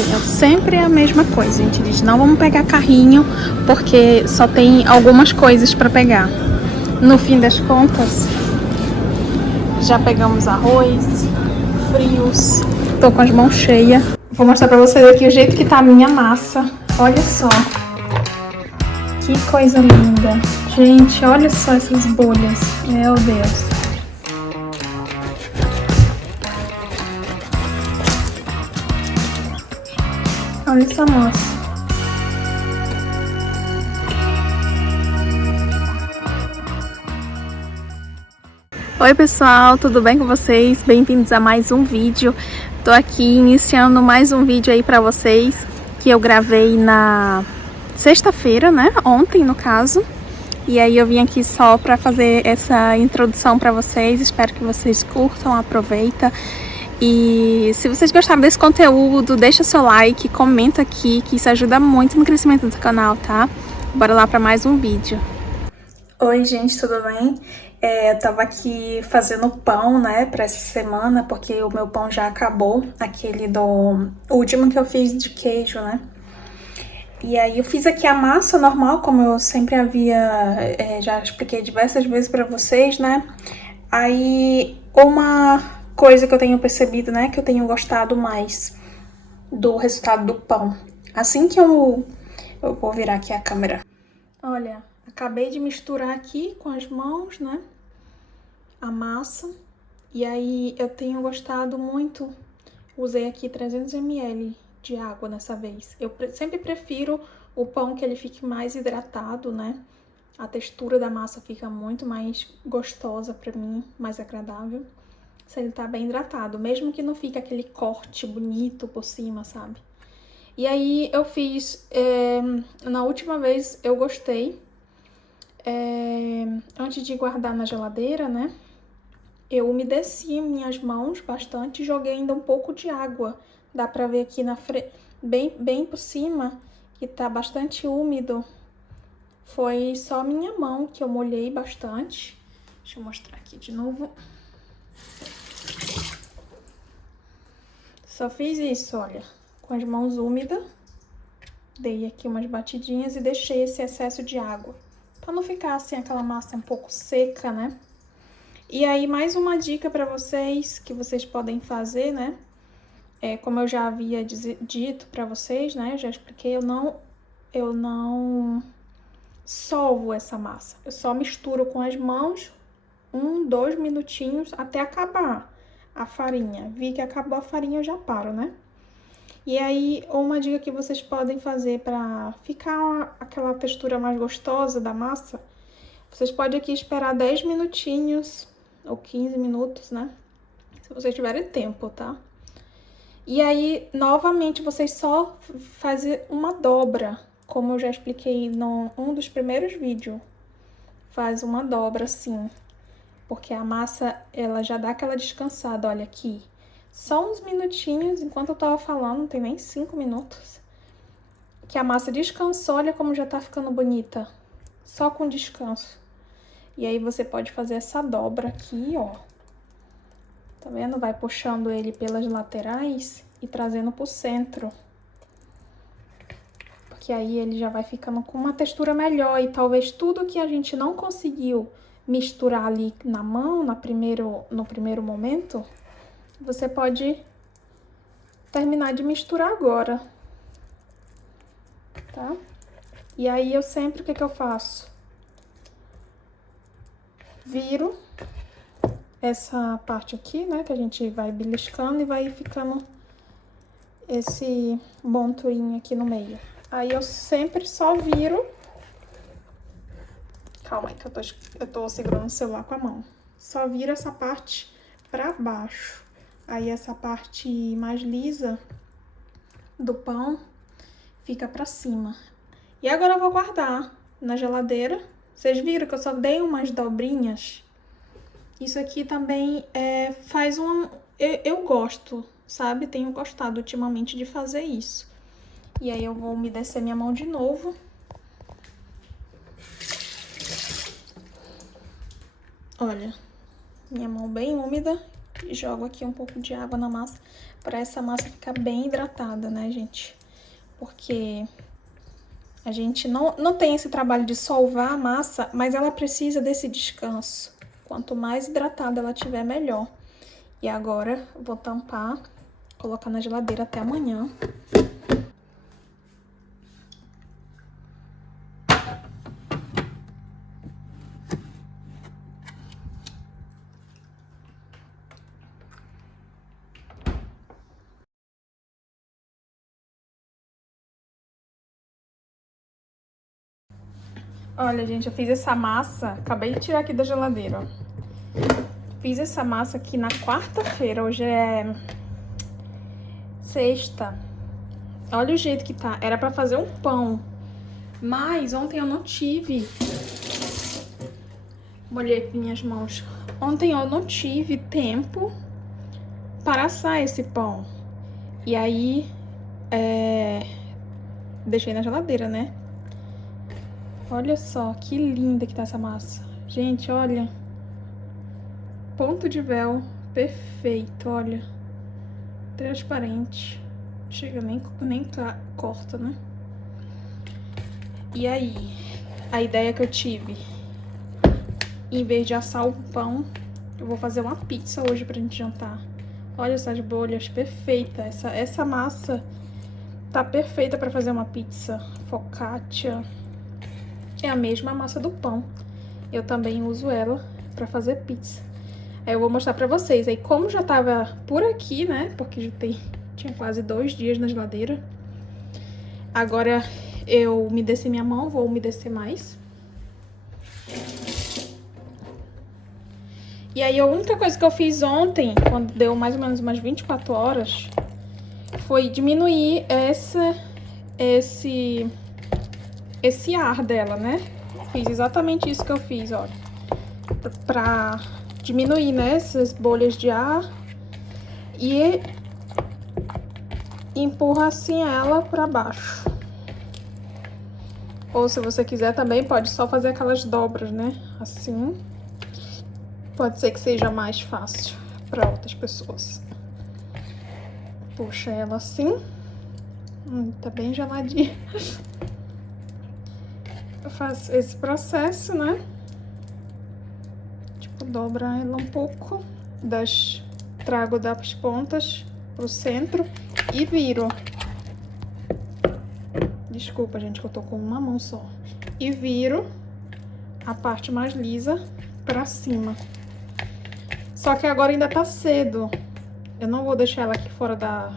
Sempre é a mesma coisa, a gente diz, não vamos pegar carrinho porque só tem algumas coisas para pegar. No fim das contas, já pegamos arroz, frios, tô com as mãos cheias. Vou mostrar para vocês aqui o jeito que tá a minha massa, olha só, que coisa linda. Gente, olha só essas bolhas, meu Deus. Olha essa massa. Oi pessoal, tudo bem com vocês? Bem-vindos a mais um vídeo. Tô aqui iniciando mais um vídeo aí pra vocês, que eu gravei na sexta-feira, né? Ontem, no caso. E aí eu vim aqui só pra fazer essa introdução pra vocês. Espero que vocês curtam, aproveita. E se vocês gostaram desse conteúdo, deixa seu like, comenta aqui, que isso ajuda muito no crescimento do canal, tá? Bora lá pra mais um vídeo. Oi gente, tudo bem? Eu tava aqui fazendo pão, né, pra essa semana, porque o meu pão já acabou, aquele do último que eu fiz de queijo, né? E aí eu fiz aqui a massa normal, como eu sempre havia, já expliquei diversas vezes pra vocês, né? Aí uma coisa que eu tenho percebido, né, que eu tenho gostado mais do resultado do pão. Assim que eu vou virar aqui a câmera. Olha, acabei de misturar aqui com as mãos, né, a massa. E aí eu tenho gostado muito, usei aqui 300 ml de água dessa vez. Eu sempre prefiro o pão que ele fique mais hidratado, né? A textura da massa fica muito mais gostosa pra mim, mais agradável, se ele tá bem hidratado, mesmo que não fique aquele corte bonito por cima, sabe? E aí eu fiz, na última vez eu gostei, antes de guardar na geladeira, né? Eu umedeci minhas mãos bastante e joguei ainda um pouco de água. Dá pra ver aqui na frente, bem por cima, que tá bastante úmido. Foi só minha mão que eu molhei bastante. Deixa eu mostrar aqui de novo. Só fiz isso, olha, com as mãos úmidas. Dei aqui umas batidinhas e deixei esse excesso de água, pra não ficar assim aquela massa um pouco seca, né? E aí, mais uma dica pra vocês, que vocês podem fazer, né? Como eu já havia dito pra vocês, né? Já expliquei, eu não solvo essa massa. Eu só misturo com as mãos 2 minutinhos até acabar a farinha. Vi que acabou a farinha, eu já paro, né? E aí, uma dica que vocês podem fazer pra ficar aquela textura mais gostosa da massa, vocês podem aqui esperar 10 minutinhos ou 15 minutos, né? Se vocês tiverem tempo, tá? E aí, novamente, vocês só fazem uma dobra, como eu já expliquei num dos primeiros vídeos. Faz uma dobra assim, porque a massa, ela já dá aquela descansada, olha aqui. Só uns minutinhos, enquanto eu tava falando, não tem nem 5 minutos, que a massa descansou, olha como já tá ficando bonita. Só com descanso. E aí você pode fazer essa dobra aqui, ó. Tá vendo? Vai puxando ele pelas laterais e trazendo pro centro. Porque aí ele já vai ficando com uma textura melhor. E talvez tudo que a gente não conseguiu misturar ali na mão, no primeiro momento, você pode terminar de misturar agora. Tá? E aí eu sempre, o que eu faço? Viro essa parte aqui, né, que a gente vai beliscando e vai ficando esse bontuinho aqui no meio. Aí eu sempre só viro. Calma aí que eu tô segurando o celular com a mão. Só viro essa parte pra baixo. Aí essa parte mais lisa do pão fica pra cima. E agora eu vou guardar na geladeira. Vocês viram que eu só dei umas dobrinhas? Isso aqui também faz um... Eu gosto, sabe? Tenho gostado ultimamente de fazer isso. E aí eu vou umedecer minha mão de novo. Olha, minha mão bem úmida. E jogo aqui um pouco de água na massa para essa massa ficar bem hidratada, né, gente? Porque a gente não tem esse trabalho de solvar a massa, mas ela precisa desse descanso. Quanto mais hidratada ela tiver, melhor. E agora eu vou tampar, colocar na geladeira até amanhã. Olha, gente, eu fiz essa massa, acabei de tirar aqui da geladeira, ó. Fiz essa massa aqui na quarta-feira, hoje é sexta. Olha o jeito que tá. Era pra fazer um pão, mas ontem eu não tive. Molhei aqui minhas mãos. Ontem eu não tive tempo para assar esse pão. E aí, deixei na geladeira, né? Olha só que linda que tá essa massa. Gente, olha. Ponto de véu perfeito, olha. Transparente. Chega, nem corta, né? E aí, a ideia que eu tive, em vez de assar o pão, eu vou fazer uma pizza hoje pra gente jantar. Olha essas bolhas, perfeita. Essa massa tá perfeita pra fazer uma pizza focaccia. É a mesma massa do pão. Eu também uso ela pra fazer pizza. Aí eu vou mostrar pra vocês. Aí como já tava por aqui, né? Porque já tinha quase 2 dias na geladeira. Agora eu umedeci minha mão, vou umedecer mais. E aí a única coisa que eu fiz ontem, quando deu mais ou menos umas 24 horas, foi diminuir esse ar dela, né? Fiz exatamente isso que eu fiz, olha. Pra diminuir, né, essas bolhas de ar. E empurra assim ela pra baixo. Ou se você quiser também, pode só fazer aquelas dobras, né? Assim. Pode ser que seja mais fácil pra outras pessoas. Puxa ela assim. Tá bem geladinha. Eu faço esse processo, né? Tipo, dobra ela um pouco. Trago das pontas pro centro e viro. Desculpa, gente, que eu tô com uma mão só. E viro a parte mais lisa pra cima. Só que agora ainda tá cedo. Eu não vou deixar ela aqui fora da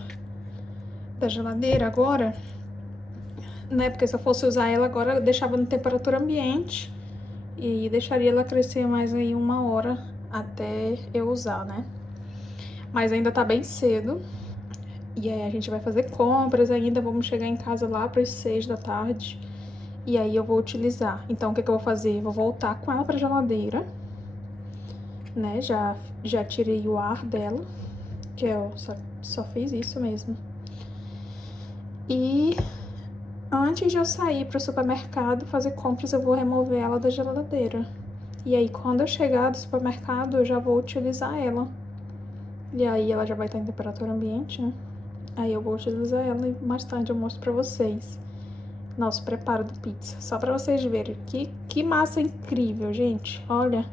geladeira agora, né? Porque se eu fosse usar ela agora, eu deixava na temperatura ambiente e deixaria ela crescer mais aí 1 hora até eu usar, né? Mas ainda tá bem cedo. E aí a gente vai fazer compras ainda, vamos chegar em casa lá para as 6 da tarde. E aí eu vou utilizar. Então o que que eu vou fazer? Vou voltar com ela pra geladeira, né? Já tirei o ar dela, que eu só fiz isso mesmo. E antes de eu sair pro supermercado fazer compras, eu vou remover ela da geladeira. E aí quando eu chegar do supermercado, eu já vou utilizar ela. E aí ela já vai estar em temperatura ambiente, né? Aí eu vou utilizar ela e mais tarde eu mostro pra vocês nosso preparo do pizza. Só pra vocês verem que massa incrível, gente. Olha.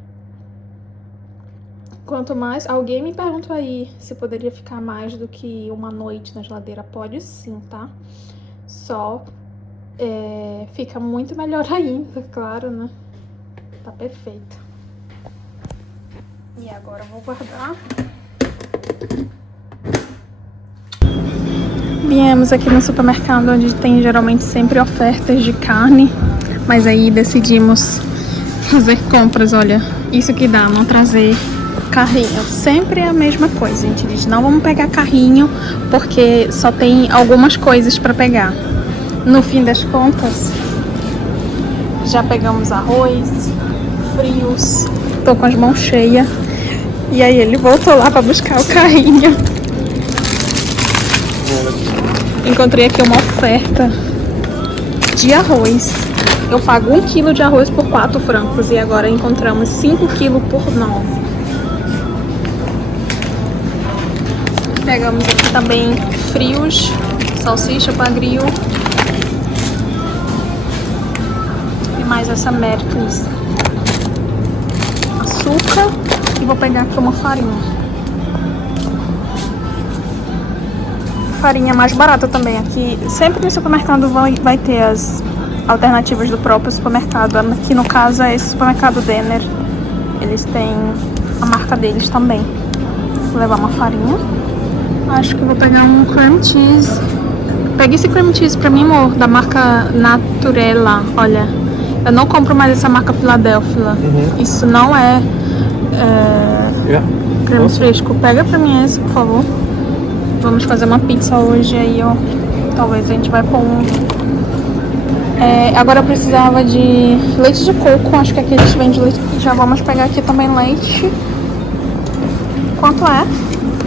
Quanto mais... Alguém me perguntou aí se poderia ficar mais do que 1 noite na geladeira. Pode sim, tá? Só fica muito melhor ainda, claro, né? Tá perfeito. E agora eu vou guardar. Viemos aqui no supermercado, onde tem geralmente sempre ofertas de carne, mas aí decidimos fazer compras. Olha, isso que dá, não trazer carrinho. Sempre é a mesma coisa, gente diz, não vamos pegar carrinho, porque só tem algumas coisas para pegar. No fim das contas, já pegamos arroz, frios, tô com as mãos cheias, e aí ele voltou lá para buscar o carrinho. Encontrei aqui uma oferta de arroz. Eu pago 1 quilo de arroz por 4 francos e agora encontramos 5 quilos por 9. Pegamos aqui também frios, salsicha para grill. E mais essa Merclis. Açúcar. E vou pegar aqui uma farinha. Farinha mais barata também. Aqui, sempre no supermercado vai ter as alternativas do próprio supermercado. Aqui no caso é esse supermercado Denner. Eles têm a marca deles também. Vou levar uma farinha. Acho que vou pegar um cream cheese. Pegue esse cream cheese pra mim, amor, da marca Naturella. Olha, eu não compro mais essa marca Philadelphia. Isso não é creme fresco. Pega pra mim esse, por favor. Vamos fazer uma pizza hoje aí, ó. Talvez a gente vai pôr um... agora eu precisava de leite de coco. Acho que aqui eles vendem leite. Já vamos pegar aqui também leite. Quanto é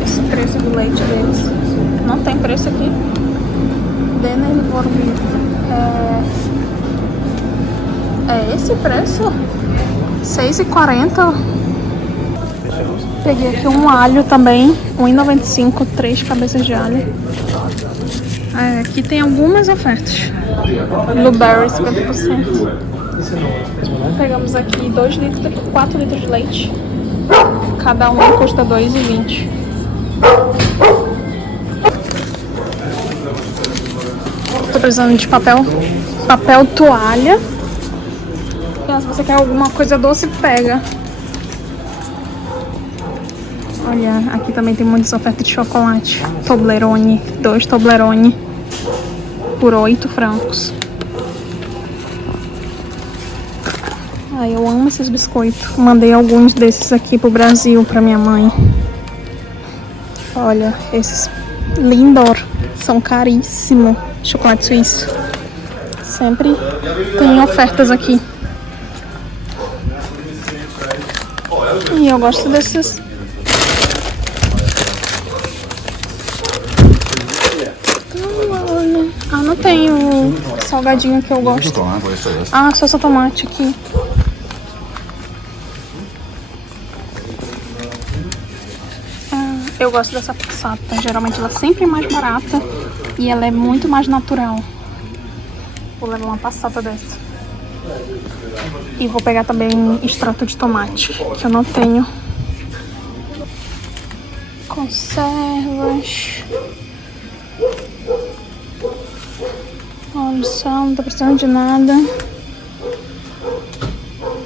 esse preço do leite deles? Não tem preço aqui. Denner Vorbi. É esse preço? R$6,40. Peguei aqui um alho também, R$1,95, 3 cabeças de alho. Aqui tem algumas ofertas. Blueberry, 50%. Pegamos aqui 2 litros, 4 litros de leite. Cada um custa R$2,20. Tô precisando de papel toalha. Se você quer alguma coisa doce, pega. Olha, aqui também tem muitas ofertas de chocolate. Toblerone, 2 Toblerone por 8 francos. Ai, eu amo esses biscoitos. Mandei alguns desses aqui pro Brasil pra minha mãe. Olha, esses Lindor são caríssimos. Chocolate suíço. Sempre tem ofertas aqui. E eu gosto desses. Não tem o salgadinho que eu gosto. Salsa tomate aqui. Eu gosto dessa passata. Geralmente ela sempre é mais barata e ela é muito mais natural. Vou levar uma passata dessa. E vou pegar também extrato de tomate, que eu não tenho. Conservas. Olha só, não tô precisando de nada.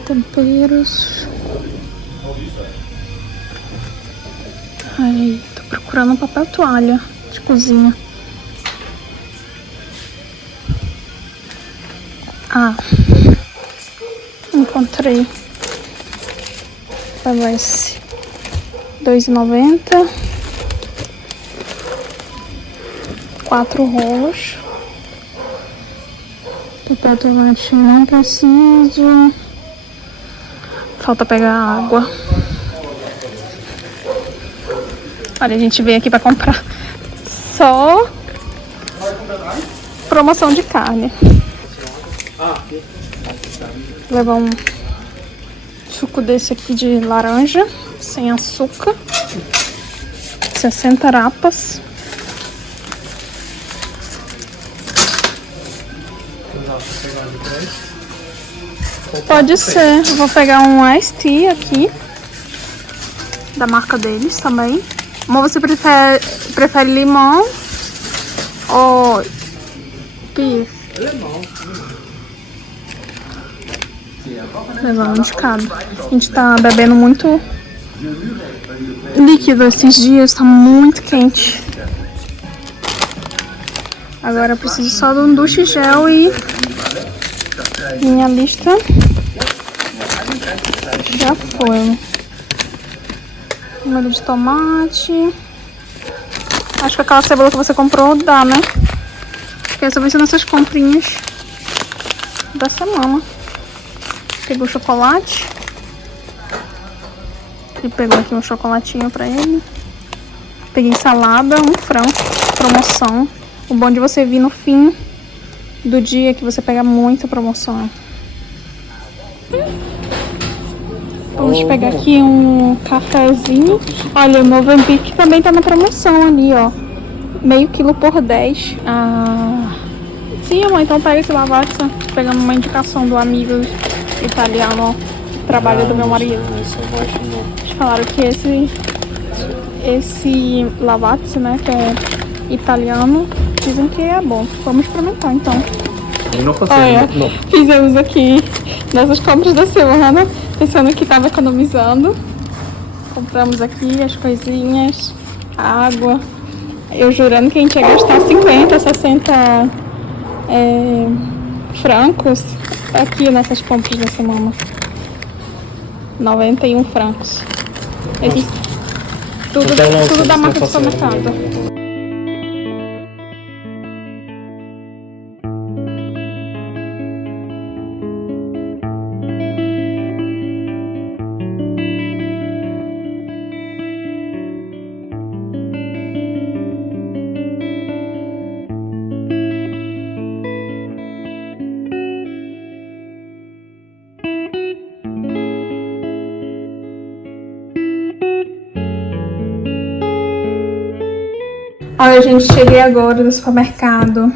Temperos. Ai, tô procurando um papel toalha de cozinha. Encontrei. Vai esse. R$2,90. 4 rolos. Papel tomate não preciso. Falta pegar água. Olha, a gente veio aqui pra comprar só promoção de carne. Vou levar um suco desse aqui de laranja, sem açúcar. 60 rapas. Pode ser. Eu vou pegar um Iced Tea aqui. Da marca deles também. Mas você prefere limão ou beef? Limão. Levando de cada. A gente tá bebendo muito líquido esses dias. Tá muito quente. Agora eu preciso só de um duche gel e minha lista já foi. Molho de tomate. Acho que aquela cebola que você comprou dá, né? Porque essa vai ser nossas comprinhas da semana. Pegou chocolate. Ele pegou aqui um chocolatinho pra ele. Peguei salada, um frango, promoção. O bom de você vir no fim do dia que você pega muita promoção. Pão Vamos pegar aqui um cafezinho. Olha, o Movenpick também tá na promoção ali, ó. Meio quilo por 10. Sim, amor, então pega esse Lavazza. Pegando uma indicação do amigo italiano que trabalha do meu marido. Eles falaram que esse Lavazza, né, que é italiano, dizem que é bom. Vamos experimentar, então. Olha, fizemos aqui nessas compras da semana, pensando que estava economizando. Compramos aqui as coisinhas, água. Eu jurando que a gente ia gastar 50, 60 francos aqui nessas compras da semana. 91 francos. Tudo da marca do supermercado. Olha, gente, cheguei agora do supermercado.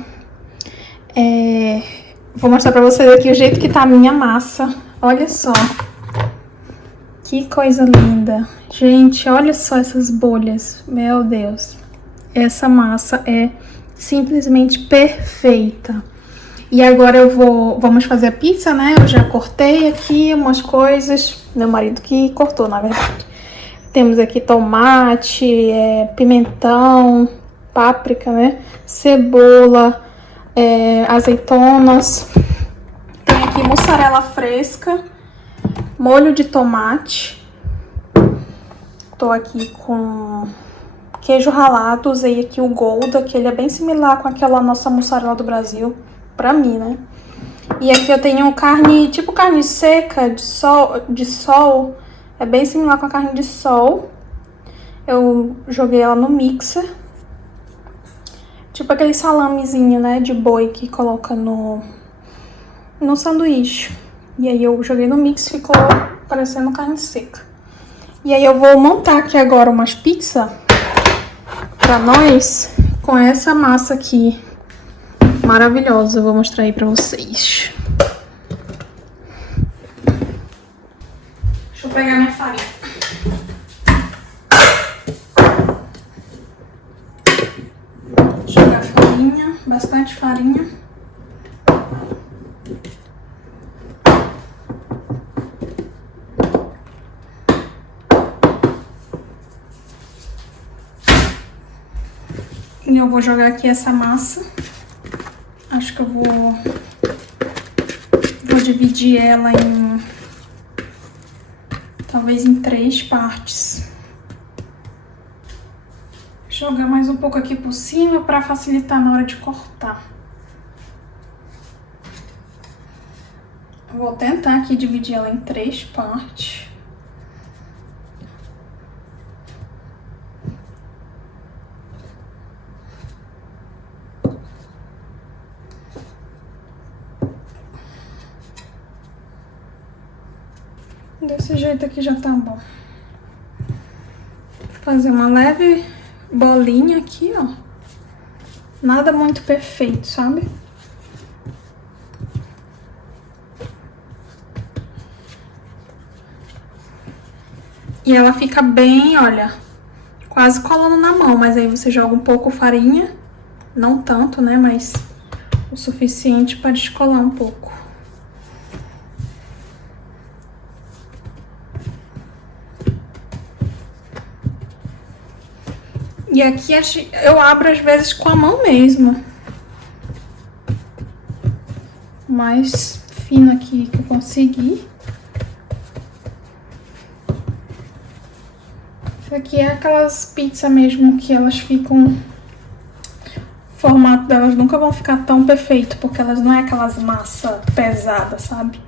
Vou mostrar pra vocês aqui o jeito que tá a minha massa. Olha só. Que coisa linda. Gente, olha só essas bolhas. Meu Deus. Essa massa é simplesmente perfeita. E agora vamos fazer a pizza, né? Eu já cortei aqui umas coisas. Meu marido que cortou, na verdade. Temos aqui tomate, pimentão, páprica, né? Cebola, azeitonas. Tem aqui mussarela fresca, molho de tomate. Tô aqui com queijo ralado. Usei aqui o Gouda, que ele é bem similar com aquela nossa mussarela do Brasil, pra mim, né? E aqui eu tenho carne, tipo carne seca de sol. É bem similar com a carne de sol. Eu joguei ela no mixer. Tipo aquele salamezinho, né, de boi que coloca no sanduíche. E aí eu joguei no mix, ficou parecendo carne seca. E aí eu vou montar aqui agora umas pizzas pra nós com essa massa aqui maravilhosa. Eu vou mostrar aí pra vocês. Deixa eu pegar minha farinha. Jogar farinha, bastante farinha. E eu vou jogar aqui essa massa. Acho que eu vou dividir ela talvez em 3 partes. Jogar mais um pouco aqui por cima para facilitar na hora de cortar. Vou tentar aqui dividir ela em 3 partes. Desse jeito aqui já tá bom. Vou fazer uma leve bolinha aqui, ó. Nada muito perfeito, sabe? E ela fica bem, olha, quase colando na mão. Mas aí você joga um pouco farinha. Não tanto, né? Mas o suficiente para descolar um pouco. E aqui eu abro às vezes com a mão mesmo. Mais fino aqui que eu consegui. Isso aqui é aquelas pizzas mesmo que elas ficam... O formato delas nunca vão ficar tão perfeito, porque elas não é aquelas massa pesadas, sabe?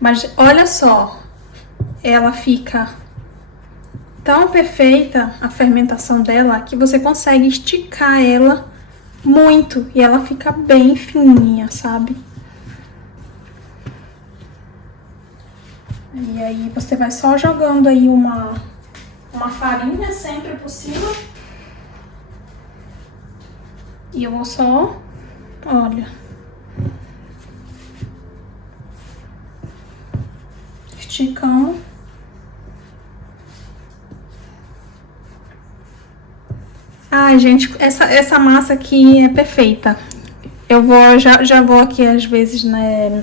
Mas olha só, ela fica tão perfeita, a fermentação dela, que você consegue esticar ela muito e ela fica bem fininha, sabe? E aí você vai só jogando aí uma farinha sempre por cima. E eu vou só, olha, esticando. Ai, gente, essa massa aqui é perfeita. Eu vou, já vou aqui às vezes, né,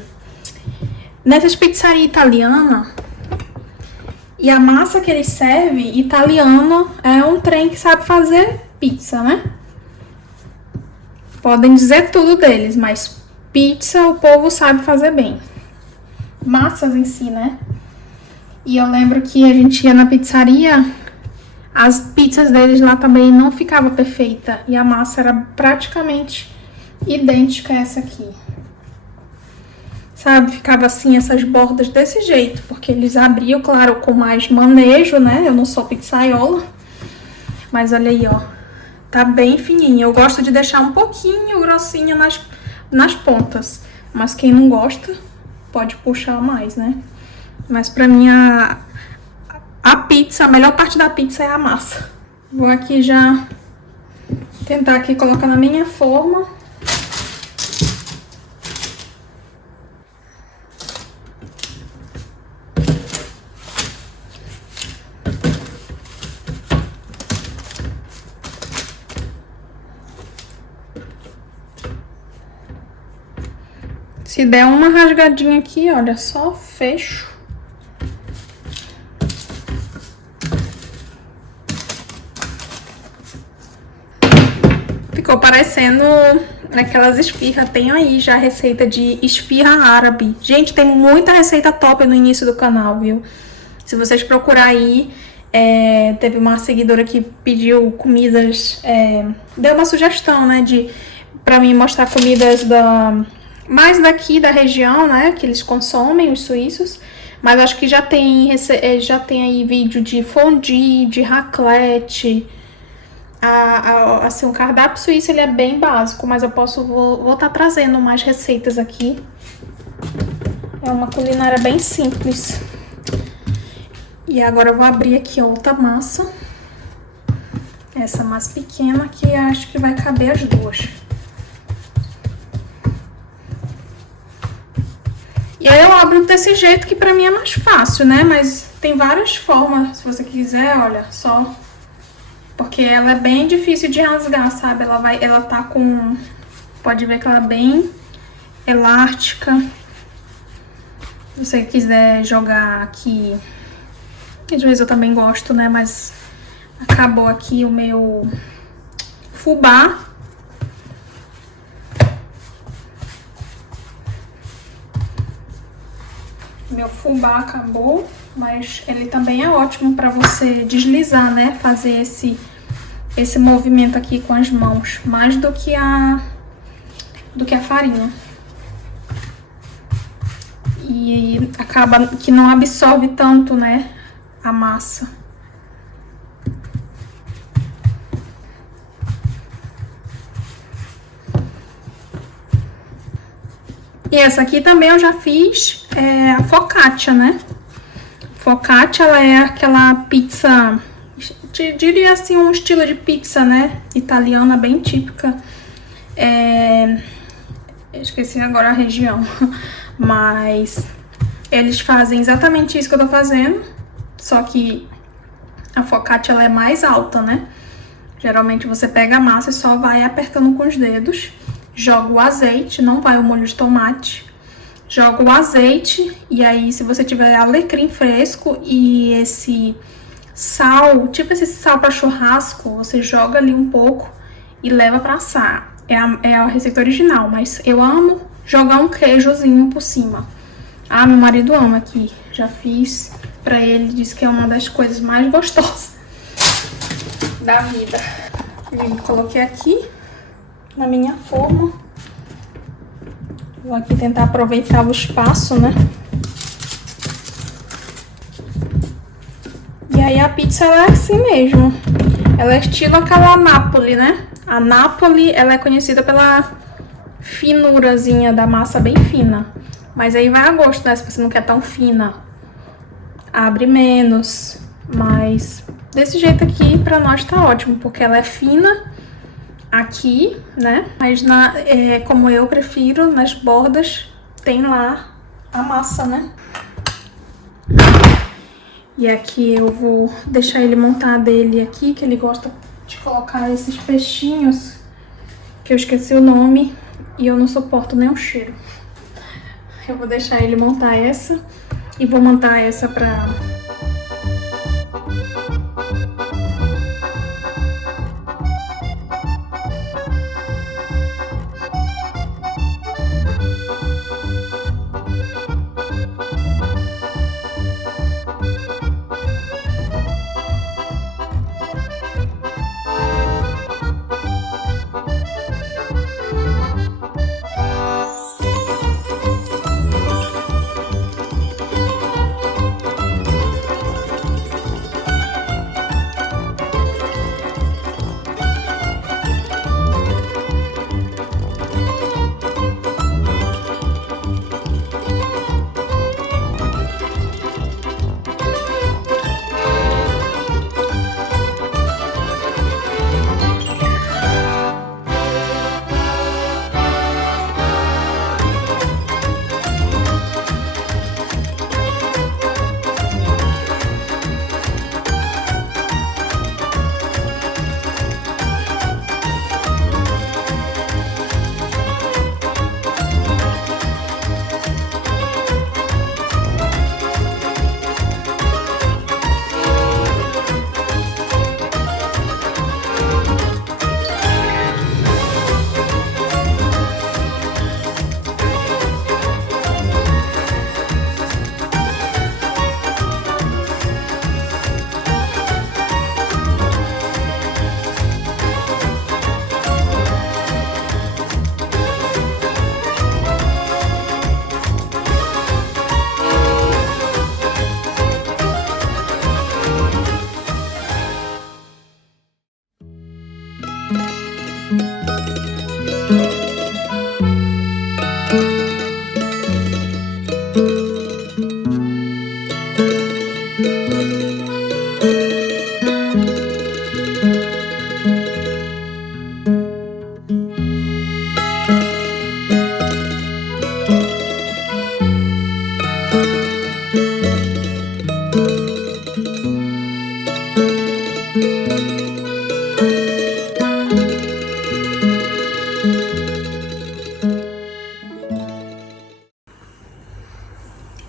nessas pizzarias italianas. E a massa que eles servem, italiana, é um trem que sabe fazer pizza, né? Podem dizer tudo deles, mas pizza o povo sabe fazer bem. Massas em si, né? E eu lembro que a gente ia na pizzaria, as pizzas deles lá também não ficava perfeita. E a massa era praticamente idêntica a essa aqui. Sabe? Ficava assim, essas bordas desse jeito. Porque eles abriam, claro, com mais manejo, né? Eu não sou pizzaiola. Mas olha aí, ó. Tá bem fininha. Eu gosto de deixar um pouquinho grossinha nas pontas. Mas quem não gosta, pode puxar mais, né? Mas pra mim, a pizza, a melhor parte da pizza é a massa. Vou aqui já tentar aqui colocar na minha forma. Se der uma rasgadinha aqui, olha, só fecho. Ficou parecendo aquelas esfirras. Tem aí já a receita de esfirra árabe. Gente, tem muita receita top no início do canal, viu? Se vocês procurar aí, teve uma seguidora que pediu comidas, deu uma sugestão, né, pra mim mostrar comidas mais daqui da região, né, que eles consomem, os suíços. Mas acho que já tem aí vídeo de fondue, de raclette. Assim, o cardápio suíço ele é bem básico, mas eu vou estar trazendo mais receitas aqui. É uma culinária bem simples. E agora eu vou abrir aqui outra massa. Essa mais pequena que acho que vai caber as duas. E aí eu abro desse jeito que pra mim é mais fácil, né? Mas tem várias formas, se você quiser, olha, só... Porque ela é bem difícil de rasgar, sabe? Ela tá com... Pode ver que ela é bem elástica. Se você quiser jogar aqui... Às vezes eu também gosto, né? Mas acabou aqui o meu fubá. Meu fubá acabou, mas ele também é ótimo para você deslizar, né? Fazer esse movimento aqui com as mãos, mais do que a farinha. E acaba que não absorve tanto, né, a massa. E essa aqui também eu já fiz a focaccia, né? Focaccia, ela é aquela pizza, diria assim, um estilo de pizza, né? Italiana, bem típica. Esqueci agora a região. Mas eles fazem exatamente isso que eu tô fazendo. Só que a focaccia, ela é mais alta, né? Geralmente você pega a massa e só vai apertando com os dedos. Joga o azeite, não vai o molho de tomate. Joga o azeite e aí se você tiver alecrim fresco e esse sal, tipo esse sal para churrasco, você joga ali um pouco e leva para assar. É a receita original, mas eu amo jogar um queijozinho por cima. Ah, meu marido ama aqui. Já fiz pra ele, disse que é uma das coisas mais gostosas da vida. E coloquei aqui na minha forma. Vou aqui tentar aproveitar o espaço, né? E aí a pizza, ela é assim mesmo. Ela é estilo aquela Napoli, né? A Napoli, ela é conhecida pela finurazinha da massa bem fina. Mas aí vai a gosto, né? Se você não quer tão fina. abre menos, mas desse jeito aqui pra nós tá ótimo, porque ela é fina aqui, né? Mas como eu prefiro, nas bordas tem lá a massa, né? E aqui eu vou deixar ele montar dele aqui, que ele gosta de colocar esses peixinhos, que eu esqueci o nome e eu não suporto nem o cheiro. Eu vou deixar ele montar essa e vou montar essa pra...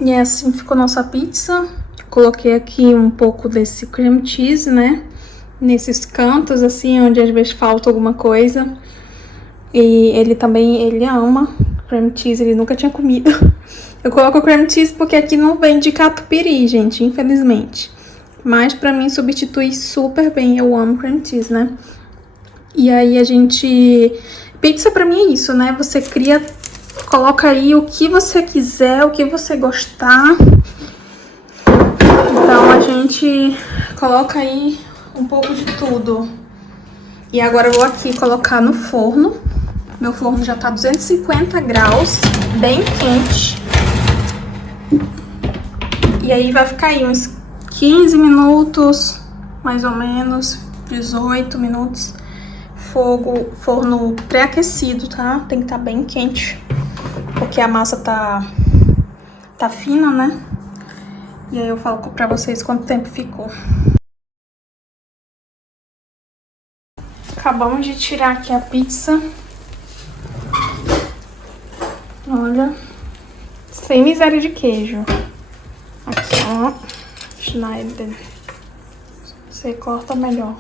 E assim ficou nossa pizza. Coloquei aqui um pouco desse cream cheese, né? Nesses cantos, assim, onde às vezes falta alguma coisa. E ele também, ele ama cream cheese, ele nunca tinha comido. Eu coloco cream cheese porque aqui não vende catupiry, gente, infelizmente. Mas pra mim substitui super bem, eu amo cream cheese, né? E aí a gente... Pizza pra mim é isso, né? Você cria... Coloca aí o que você quiser, o que você gostar. Então a gente coloca aí um pouco de tudo. E agora eu vou aqui colocar no forno. Meu forno já tá 250 graus, bem quente. E aí vai ficar aí uns 15 minutos, mais ou menos, 18 minutos. Forno pré-aquecido, tá? Tem que estar bem quente, porque a massa tá fina, né? E aí eu falo pra vocês quanto tempo ficou. Acabamos de tirar aqui a pizza. Olha, sem miséria de queijo. Aqui, ó, Schneider. Você corta melhor.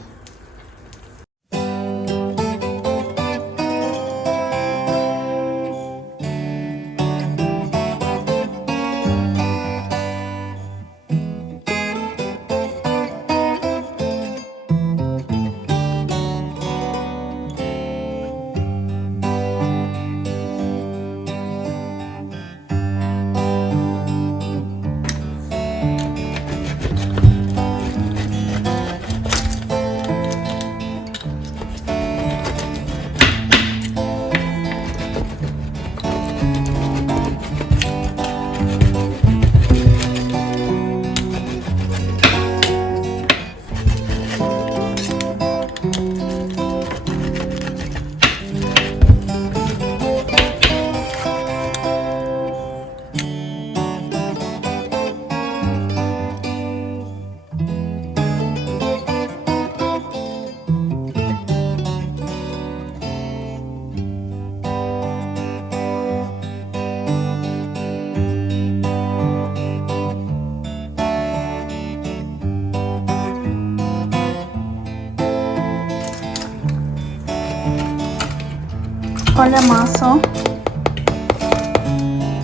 Olha a massa, ó.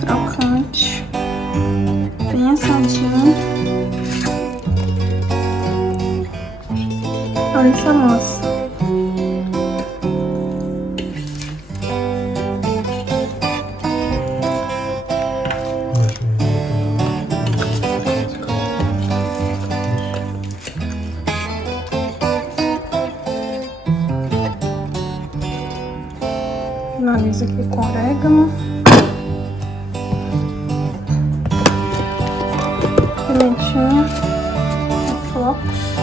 Crocante. Bem assadinho. Olha essa massa. Finalizo aqui com orégano, pimentinha, flocos.